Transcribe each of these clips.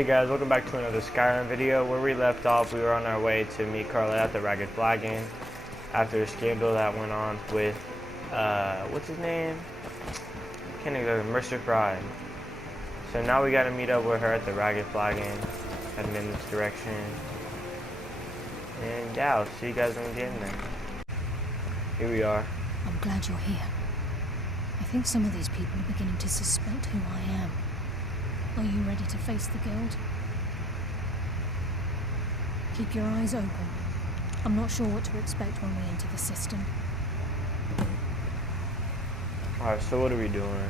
Hey guys, welcome back to another Skyrim video. Where we left off, we were on our way to meet Carla at the Ragged Flagon after a scandal that went on with, what's his name? Can't even go, Mercer Frey. So now we gotta meet up with her at the Ragged Flagon, heading in this direction. And yeah, I'll see you guys when we get in there. Here we are. I'm glad you're here. I think some of these people are beginning to suspect who I am. Are you ready to face the guild? Keep your eyes open. I'm not sure what to expect when we enter the system. Alright, so what are we doing?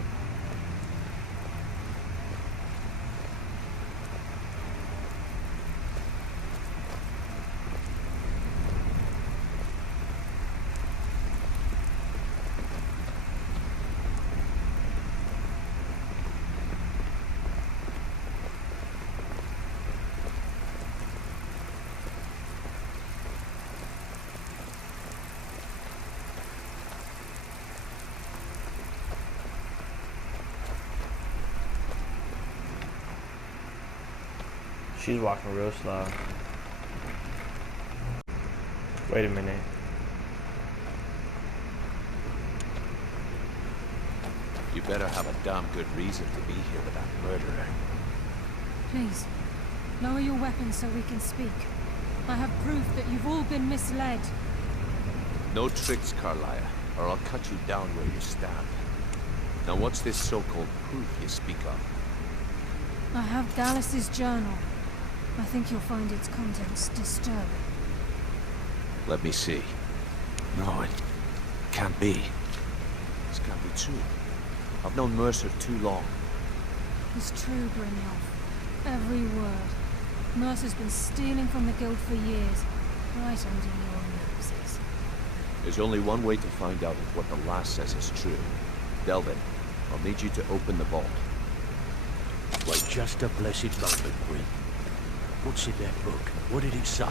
She's walking real slow. Wait a minute. You better have a damn good reason to be here with that murderer. Please, lower your weapons so we can speak. I have proof that you've all been misled. No tricks, Carlia, or I'll cut you down where you stand. Now what's this so-called proof you speak of? I have Dallas's journal. I think you'll find its contents disturbing. Let me see. No, it can't be. This can't be true. I've known Mercer too long. It's true, Brynjolf. Every word. Mercer's been stealing from the guild for years, right under your noses. There's only one way to find out if what the lass says is true. Delvin, I'll need you to open the vault. Wait just a blessed moment, Bryn. What's in that book? What did it say?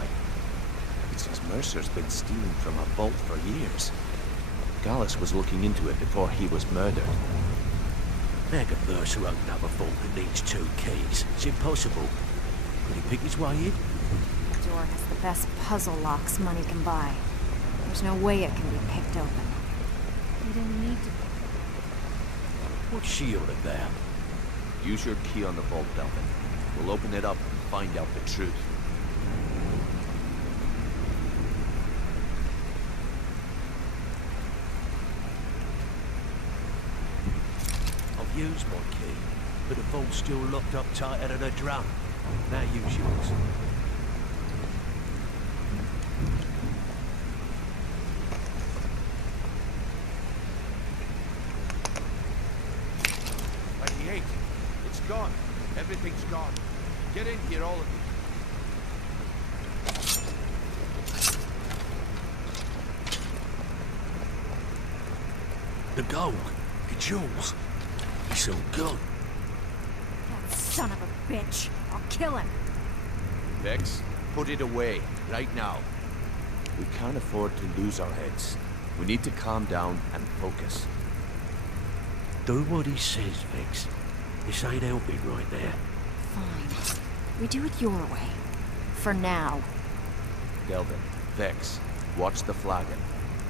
It says Mercer's been stealing from a vault for years. Gallus was looking into it before he was murdered. How can Mercer open up a vault that needs 2 keys? It's impossible. Could he pick his way in? The door has the best puzzle locks money can buy. There's no way it can be picked open. You didn't need to. What's she all about? Use your key on the vault, Delvin. We'll open it up and find out the truth. I've used my key, but the vault's still locked up tighter than a drum. Now use yours. It's gone. Everything's gone. Get in here, all of you. The gold, the jewels, it's all gone. That son of a bitch. I'll kill him. Vex, put it away, right now. We can't afford to lose our heads. We need to calm down and focus. Do what he says, Vex. This ain't helping right now. Fine. We do it your way. For now. Delvin, Vex, watch the flagon.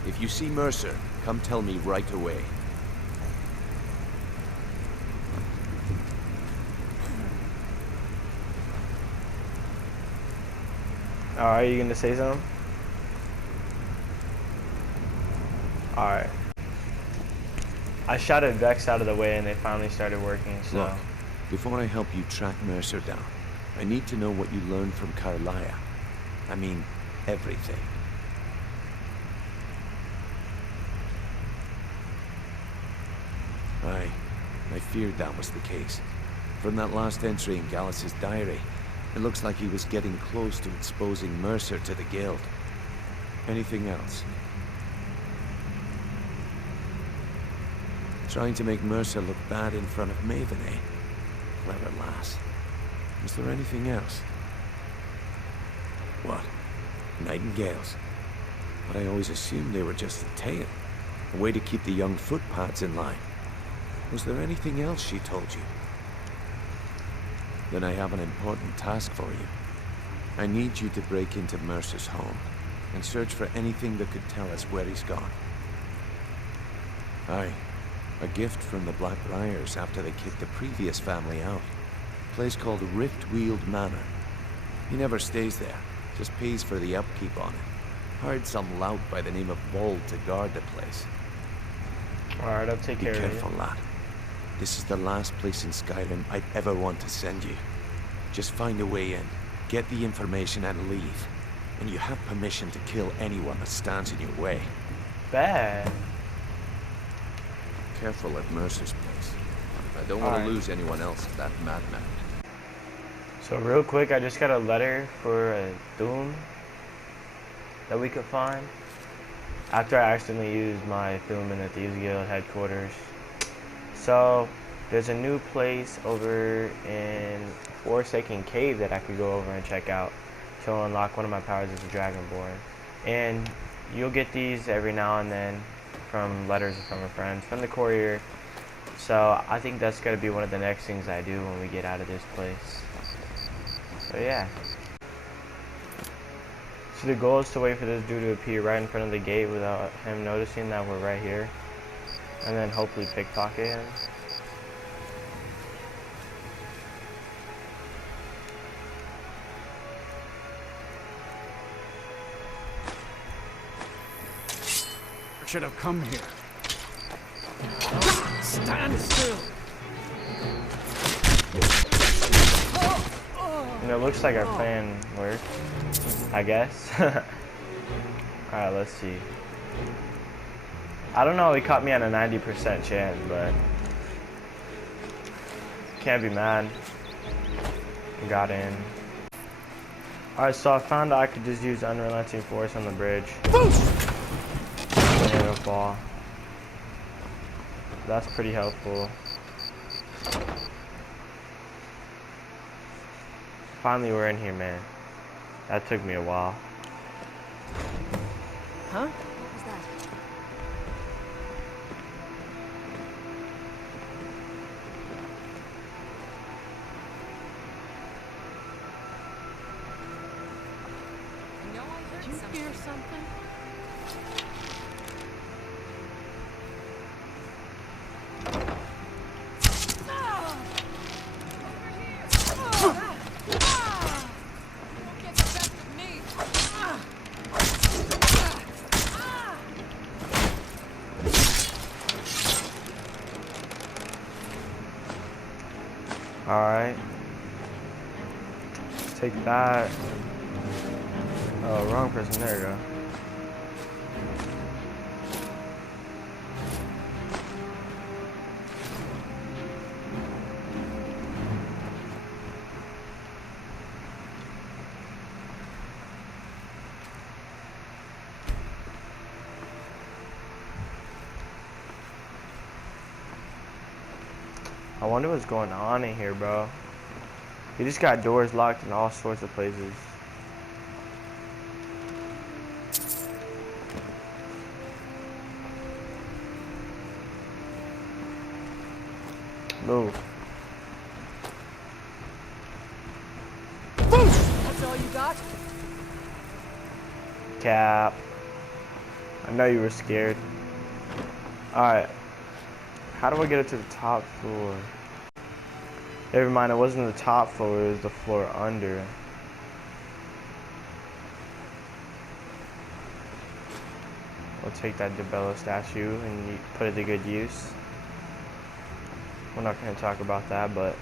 If you see Mercer, come tell me right away. Alright, you gonna say something? Alright. I shouted Vex out of the way and they finally started working, so... Look, before I help you track Mercer down, I need to know what you learned from Carlia. I mean, everything. I feared that was the case. From that last entry in Gallus's diary, it looks like he was getting close to exposing Mercer to the guild. Anything else? Trying to make Mercer look bad in front of Maven, eh? Clever lass. Was there anything else? What? Nightingales? But I always assumed they were just a tale. A way to keep the young footpads in line. Was there anything else she told you? Then I have an important task for you. I need you to break into Mercer's home and search for anything that could tell us where he's gone. Aye, a gift from the Blackbriars after they kicked the previous family out. A place called Riftweald Manor. He never stays there, just pays for the upkeep on it. Hired some lout by the name of Bold to guard the place. Alright, I'll take care of you. Be careful, lad. This is the last place in Skyrim I'd ever want to send you. Just find a way in, get the information and leave. And you have permission to kill anyone that stands in your way. Bad. Careful at Mercer's place. I don't want to lose anyone else to that madman. So real quick, I just got a letter for a Doom that we could find. After I accidentally used my Doom in the Thieves Guild headquarters. So, there's a new place over in Forsaken Cave that I could go over and check out to unlock one of my powers as a Dragonborn. And you'll get these every now and then from letters from a friend, from the courier. So, I think that's going to be one of the next things I do when we get out of this place. So, yeah. So the goal is to wait for this dude to appear right in front of the gate without him noticing that we're right here. And then hopefully pickpocket him. I should have come here. Stand still. And it looks like our plan worked, I guess. Alright, let's see. I don't know, he caught me on a 90% chance, but can't be mad. Got in. Alright, so I found out I could just use Unrelenting Force on the bridge. And it'll fall. That's pretty helpful. Finally, we're in here, man. That took me a while. Huh? What was that? Did you hear something? Alright. Take that. Oh, wrong person. There you go. I wonder what's going on in here, bro. You just got doors locked in all sorts of places. Move. That's all you got? Cap. I know you were scared. Alright. How do I get it to the top floor? Never mind, it wasn't the top floor, it was the floor under. We'll take that DeBello statue and put it to good use. We're not going to talk about that, but...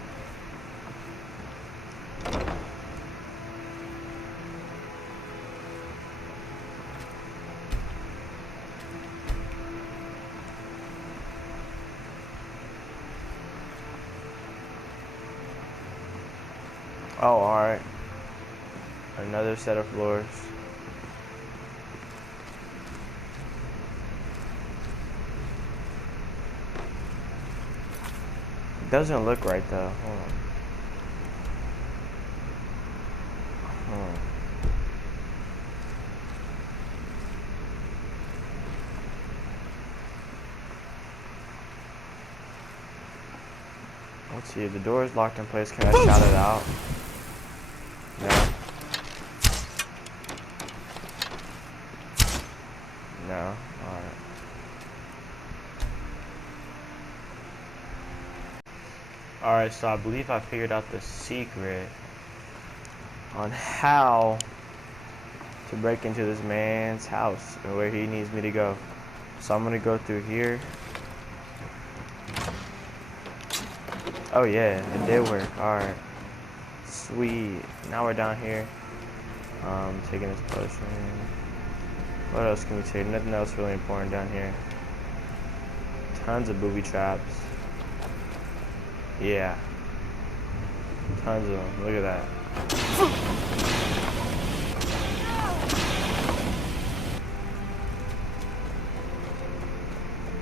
Oh, alright. Another set of floors. It doesn't look right though. Hold on. See if the door is locked in place. Can I shout it out? No. No. Alright. Alright, so I believe I figured out the secret on how to break into this man's house and where he needs me to go. So I'm gonna go through here. Oh yeah, it did work. Alright. Sweet. Now we're down here. Taking this potion. What else can we take? Nothing else really important down here. Tons of booby traps. Yeah. Tons of them. Look at that.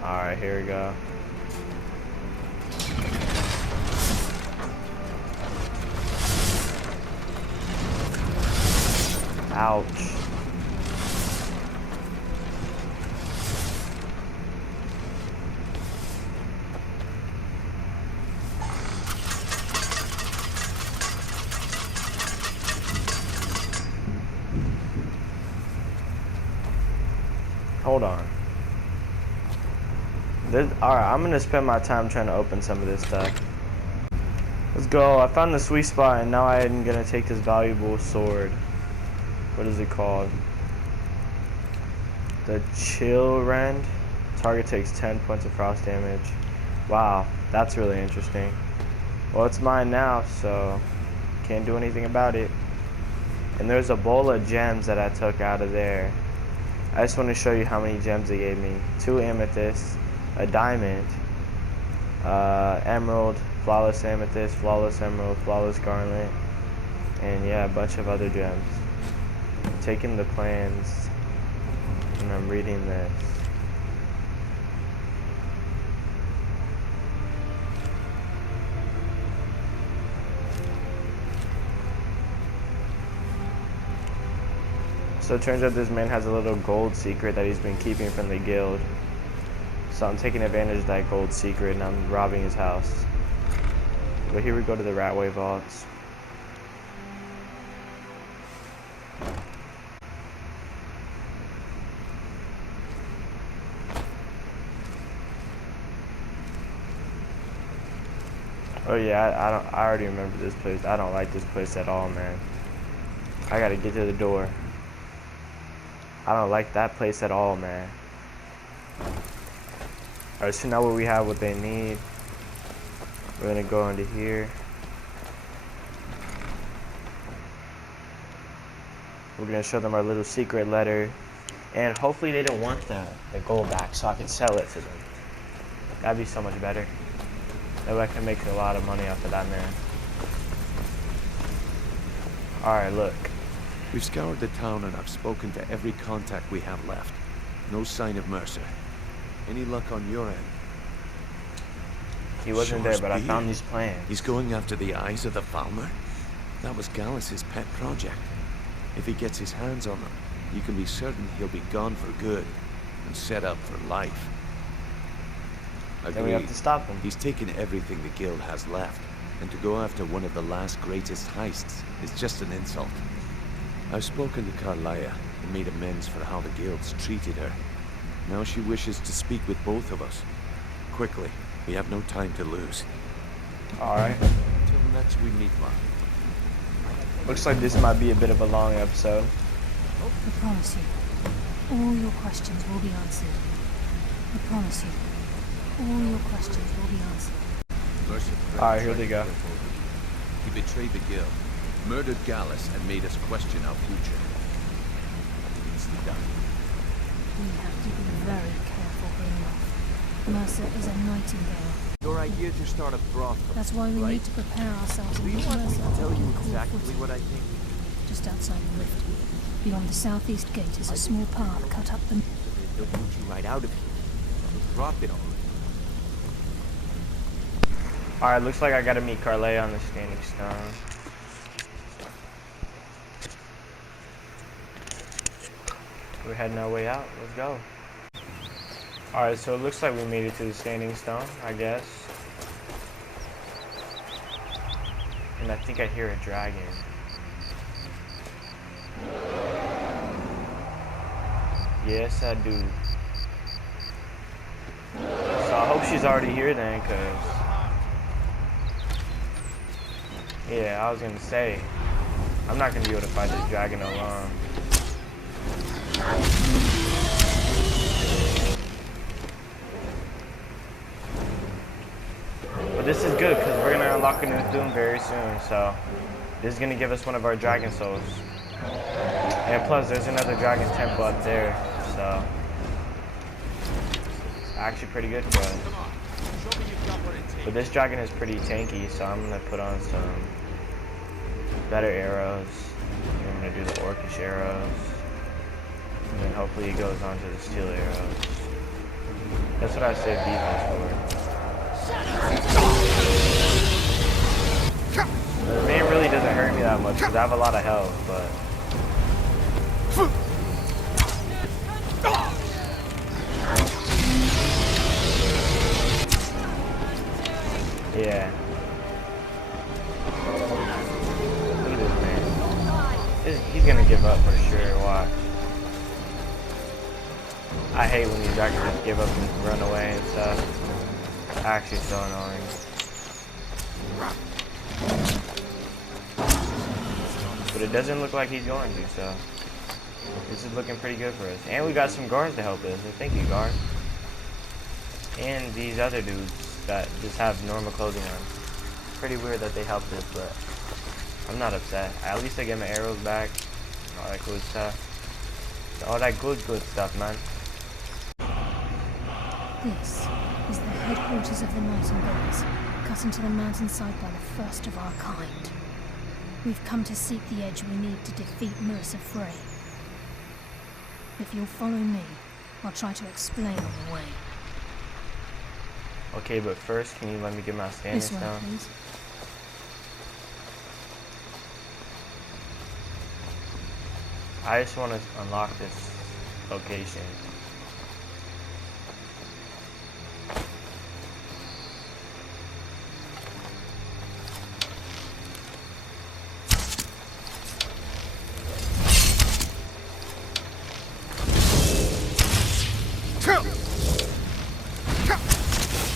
Alright, here we go. Ouch. Hold on. Alright, I'm gonna spend my time trying to open some of this stuff. Let's go. I found the sweet spot and now I'm gonna take this valuable sword. What is it called? The Chill Rend. Target takes 10 points of frost damage. Wow, that's really interesting. Well, it's mine now, so can't do anything about it. And there's a bowl of gems that I took out of there. I just want to show you how many gems they gave me. 2 amethysts, a diamond, emerald, flawless amethyst, flawless emerald, flawless garnet, and yeah, a bunch of other gems. I'm taking the plans and I'm reading this. So it turns out this man has a little gold secret that he's been keeping from the guild. So I'm taking advantage of that gold secret and I'm robbing his house. But here we go to the Ratway Vaults. Oh yeah, I already remember this place. I don't like this place at all, man. I gotta get to the door. I don't like that place at all, man. Alright, so now we have what they need. We're gonna go into here. We're gonna show them our little secret letter. And hopefully they don't want the gold back so I can sell it to them. That'd be so much better. That way I can make a lot of money off of that, man. Alright, look. We've scoured the town and I've spoken to every contact we have left. No sign of Mercer. Any luck on your end? He wasn't there, but I found these plans. He's going after the eyes of the Falmer? That was Gallus's pet project. If he gets his hands on them, you can be certain he'll be gone for good and set up for life. Then we have to stop him. He's taken everything the guild has left, and to go after one of the last greatest heists is just an insult. I've spoken to Carlia and made amends for how the guild's treated her. Now she wishes to speak with both of us. Quickly, we have no time to lose. Alright. Until next we meet, Mark. Looks like this might be a bit of a long episode. I promise you, all your questions will be answered. I promise you, all your questions will be answered. Alright, here they go. He betrayed the guild, murdered Gallus, and made us question our future. It's done. We have to be very careful, Greenleaf. Mercer is a nightingale. Your idea to start a brothel. That's why we right? need to prepare ourselves Do and you meet want me Mercer to tell on you cool exactly footing. what I think? Just outside the rift. Beyond the southeast gate is a small path cut up the... They'll boot you right out of here. They'll drop it all. Alright, looks like I gotta meet Carlet on the Standing Stone. We're heading our way out. Let's go. Alright, so it looks like we made it to the Standing Stone, I guess. And I think I hear a dragon. Yes, I do. So I hope she's already here then, cause yeah, I was gonna say I'm not gonna be able to fight this dragon alone. But this is good because we're gonna unlock a new Doom very soon. So this is gonna give us one of our dragon souls. And plus, there's another dragon temple up there, so it's actually pretty good for us. But this dragon is pretty tanky, so I'm gonna put on some better arrows. I'm gonna do the orcish arrows, and then hopefully it goes on to the steel arrows. That's what I saved defense for. The man really doesn't hurt me that much because I have a lot of health, but yeah. Look at this man. He's gonna give up for sure, watch. I hate when these dragons just give up and run away and stuff. Actually so annoying. But it doesn't look like he's going to, so this is looking pretty good for us. And we got some guards to help us, so thank you, guard. And these other dudes that just have normal clothing on. Pretty weird that they helped us, but I'm not upset. At least I get my arrows back, all that good stuff. All that good stuff, man. This is the headquarters of the Nightingales, cut into the mountainside by the first of our kind. We've come to seek the edge we need to defeat Mercer Frey. If you'll follow me, I'll try to explain on the way. Okay, but first, can you let me get my standing This way, stone? please. I just want to unlock this location.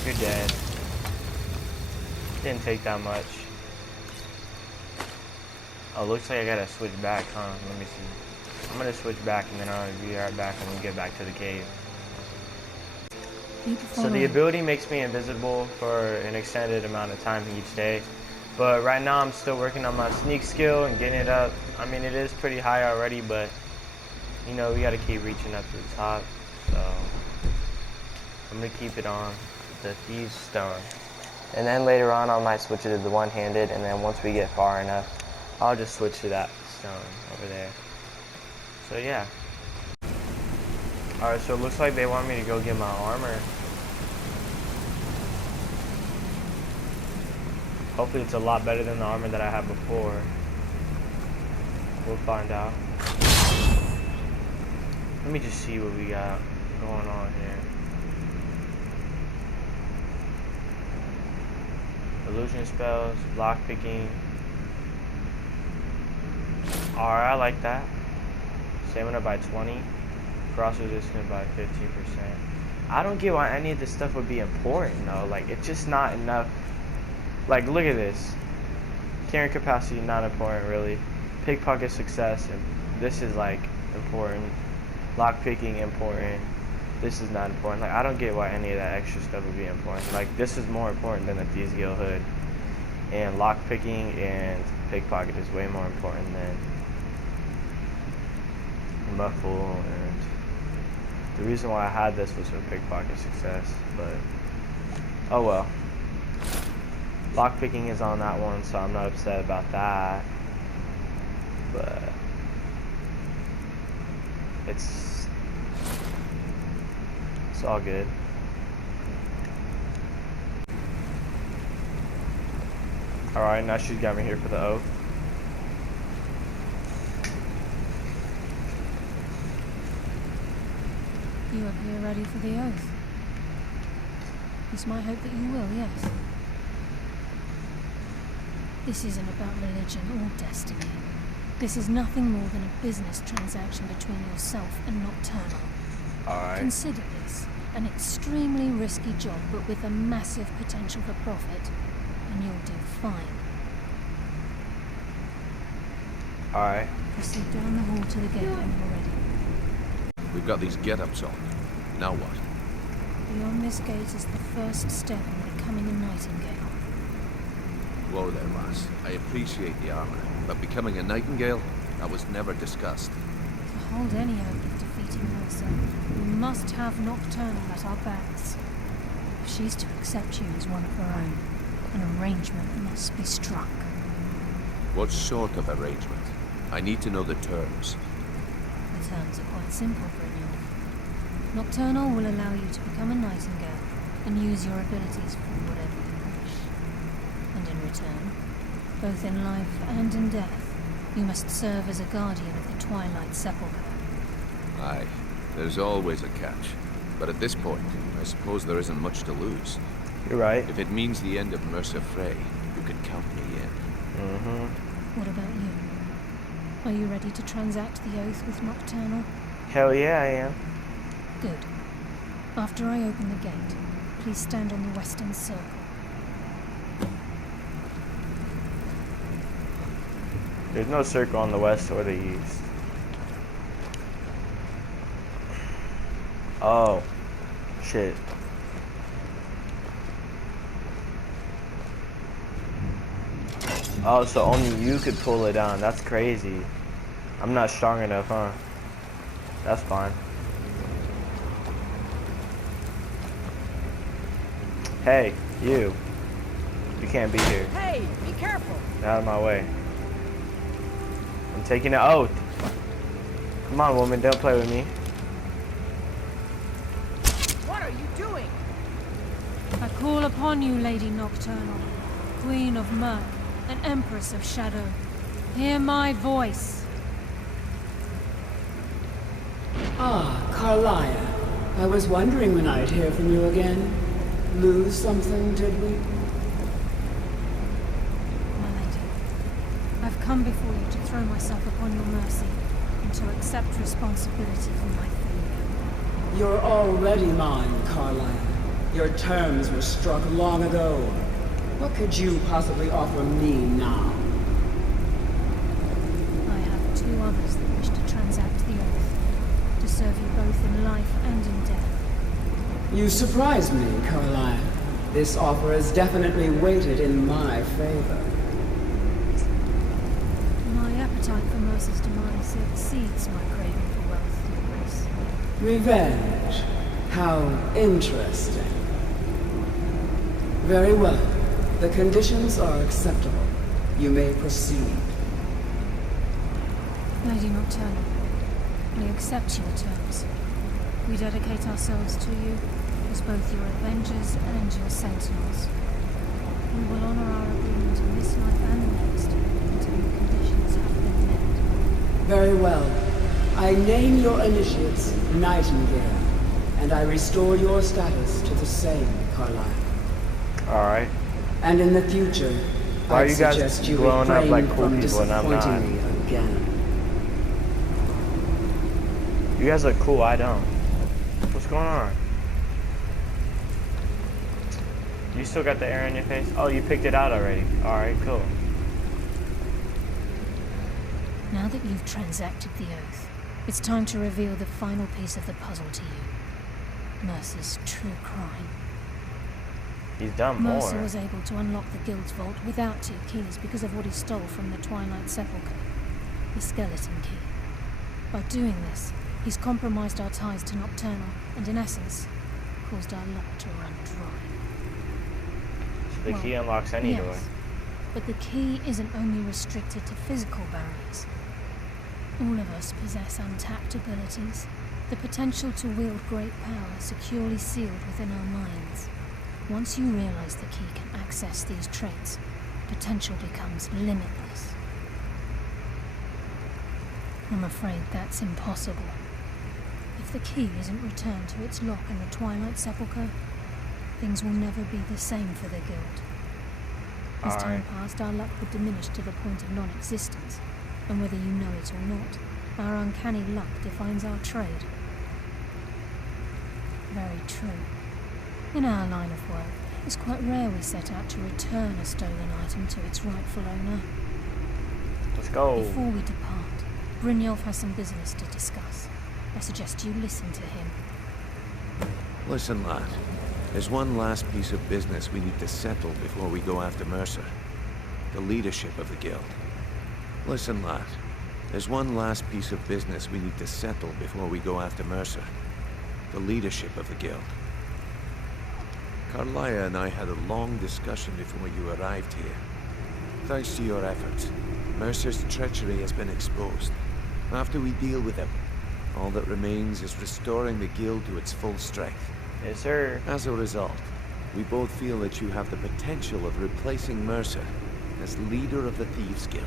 You're dead. Didn't take that much. Oh, looks like I gotta switch back, huh? Let me see. I'm gonna switch back and then I'll be right back when we get back to the cave. So the ability makes me invisible for an extended amount of time each day. But right now I'm still working on my sneak skill and getting it up. I mean, it is pretty high already, but you know, we gotta keep reaching up to the top. So I'm gonna keep it on the Thieves' Stone. And then later on I might switch it to the one-handed, and then once we get far enough, I'll just switch to that stone over there. So yeah. Alright, so it looks like they want me to go get my armor. Hopefully it's a lot better than the armor that I had before. We'll find out. Let me just see what we got going on here. Illusion spells, lockpicking. Alright, I like that. Stamina by 20. Frost resistance by 15%. I don't get why any of this stuff would be important though. Like, it's just not enough. Like, look at this. Carrying capacity, not important really. Pickpocket success, and this is like important. Lockpicking, important. This is not important. Like, I don't get why any of that extra stuff would be important. Like, this is more important than the Thieves Guild hood. And lockpicking and pickpocket is way more important than muffle. And the reason why I had this was for pickpocket success, but oh well. Lockpicking is on that one, so I'm not upset about that. But it's all good. Alright, now she's got me here for the oath. You appear ready for the oath. It's my hope that you will, yes. This isn't about religion or destiny. This is nothing more than a business transaction between yourself and Nocturnal. Alright. Consider this an extremely risky job, but with a massive potential for profit, and you'll do fine. Alright. Proceed down the hall to the gate when you're ready. We've got these get-ups on. Now what? Beyond this gate is the first step in becoming a Nightingale. Whoa there, lass. I appreciate the armor, but becoming a Nightingale? That was never discussed. To hold any hope of defeating Mercer, we must have Nocturnal at our backs. If she's to accept you as one of her own, an arrangement must be struck. What sort of arrangement? I need to know the terms. The terms are quite simple, Brynjolf. Nocturnal will allow you to become a Nightingale and use your abilities for whatever you wish. And in return, both in life and in death, you must serve as a guardian of the Twilight Sepulchre. Aye, there's always a catch. But at this point, I suppose there isn't much to lose. You're right. If it means the end of Mercer Frey, you can count me in. Mm-hmm. What about you? Are you ready to transact the oath with Nocturnal? Hell yeah, I am. Good. After I open the gate, please stand on the western circle. There's no circle on the west or the east. Oh. Shit. Oh, so only you could pull it down. That's crazy. I'm not strong enough, huh? That's fine. Hey, you. You can't be here. Hey, be careful. Get out of my way. I'm taking an oath. Come on, woman, don't play with me. What are you doing? I call upon you, Lady Nocturnal, Queen of Murk, and Empress of Shadow. Hear my voice. Ah, Carlia. I was wondering when I'd hear from you again. Lose something, did we? My lady, I've come before you to throw myself upon your mercy and to accept responsibility for my failure. You're already mine, Carlia. Your terms were struck long ago. What could you possibly offer me now? I have two others that wish to transact the oath, to serve you both in life and in death. You surprise me, Carlia. This offer is definitely weighted in my favor. My appetite for Mercer's demise exceeds my craving for wealth and grace. Revenge. How interesting. Very well. The conditions are acceptable. You may proceed. Lady Nocturnal, we accept your terms. We dedicate ourselves to you as both your avengers and your sentinels. We will honor our agreement in this life and next until the conditions have been met. Very well. I name your initiates Nightingale, and I restore your status to the same, Carlia. Alright. And in the future, Why are I'd you guys suggest you blowing up refrain like cool from people and I'm not? disappointing me again. You guys look cool, I don't. What's going on? You still got the air in your face? Oh, you picked it out already. Alright, cool. Now that you've transacted the oath, it's time to reveal the final piece of the puzzle to you. Mercer's true crime. He's done Mercer more. was able to unlock the Guild's vault without 2 keys because of what he stole from the Twilight Sepulchre, the skeleton key. By doing this, he's compromised our ties to Nocturnal and, in essence, caused our luck to run dry. So the key unlocks any door. But the key isn't only restricted to physical barriers. All of us possess untapped abilities, the potential to wield great power securely sealed within our minds. Once you realize the key can access these traits, potential becomes limitless. I'm afraid that's impossible. If the key isn't returned to its lock in the Twilight Sepulchre, things will never be the same for the Guild. As time Alright. passed, our luck would diminish to the point of non-existence, and whether you know it or not, our uncanny luck defines our trade. Very true. In our line of work, it's quite rare we set out to return a stolen item to its rightful owner. Let's go. Before we depart, Brynjolf has some business to discuss. I suggest you listen to him. Listen, lad. There's one last piece of business we need to settle before we go after Mercer. The leadership of the guild. Listen, lad. There's one last piece of business we need to settle before we go after Mercer. The leadership of the guild. Carlia and I had a long discussion before you arrived here. Thanks to your efforts, Mercer's treachery has been exposed. After we deal with him, all that remains is restoring the guild to its full strength. Yes, sir. As a result, we both feel that you have the potential of replacing Mercer as leader of the Thieves Guild.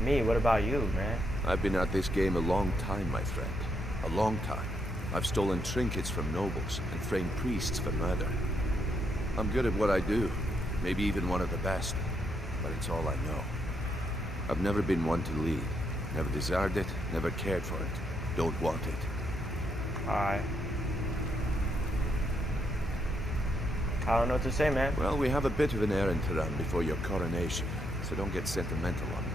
Me, what about you, man? I've been at this game a long time, my friend. A long time. I've stolen trinkets from nobles and framed priests for murder. I'm good at what I do, maybe even one of the best, but it's all I know. I've never been one to lead. Never desired it, never cared for it. Don't want it. Alright. I don't know what to say, man. Well, we have a bit of an errand to run before your coronation, so don't get sentimental on me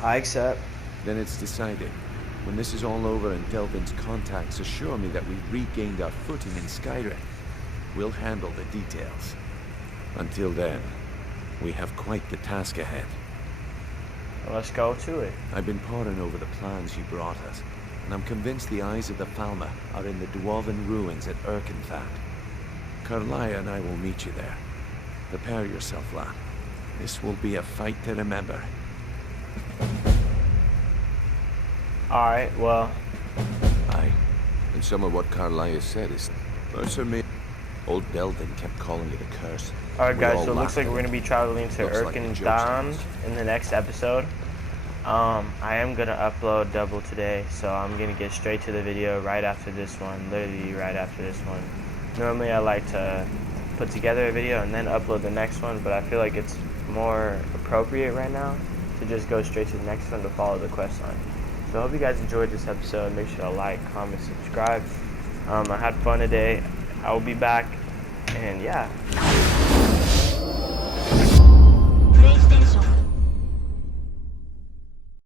now. I accept. Then it's decided. When this is all over and Delvin's contacts assure me that we've regained our footing in Skyrim, we'll handle the details. Until then, we have quite the task ahead. Well, let's go to it. I've been poring over the plans you brought us, and I'm convinced the eyes of the Falmer are in the dwarven ruins at Erkenthad. Carlia and I will meet you there. Prepare yourself, lad. This will be a fight to remember. Alright, well. Aye. And some of what Carlia said is... Mercer made... Old Delvin kept calling it a curse. Alright, We guys, all so it looks laughed like at we're going to be traveling to Looks like a joke's Erkenthad on us. in the next episode. I am going to upload double today, so I'm going to get straight to the video right after this one. Literally right after this one. Normally I like to put together a video and then upload the next one, but I feel like it's more appropriate right now to just go straight to the next one to follow the quest line. So I hope you guys enjoyed this episode. Make sure to like, comment, subscribe. I had fun today. I will be back, and yeah.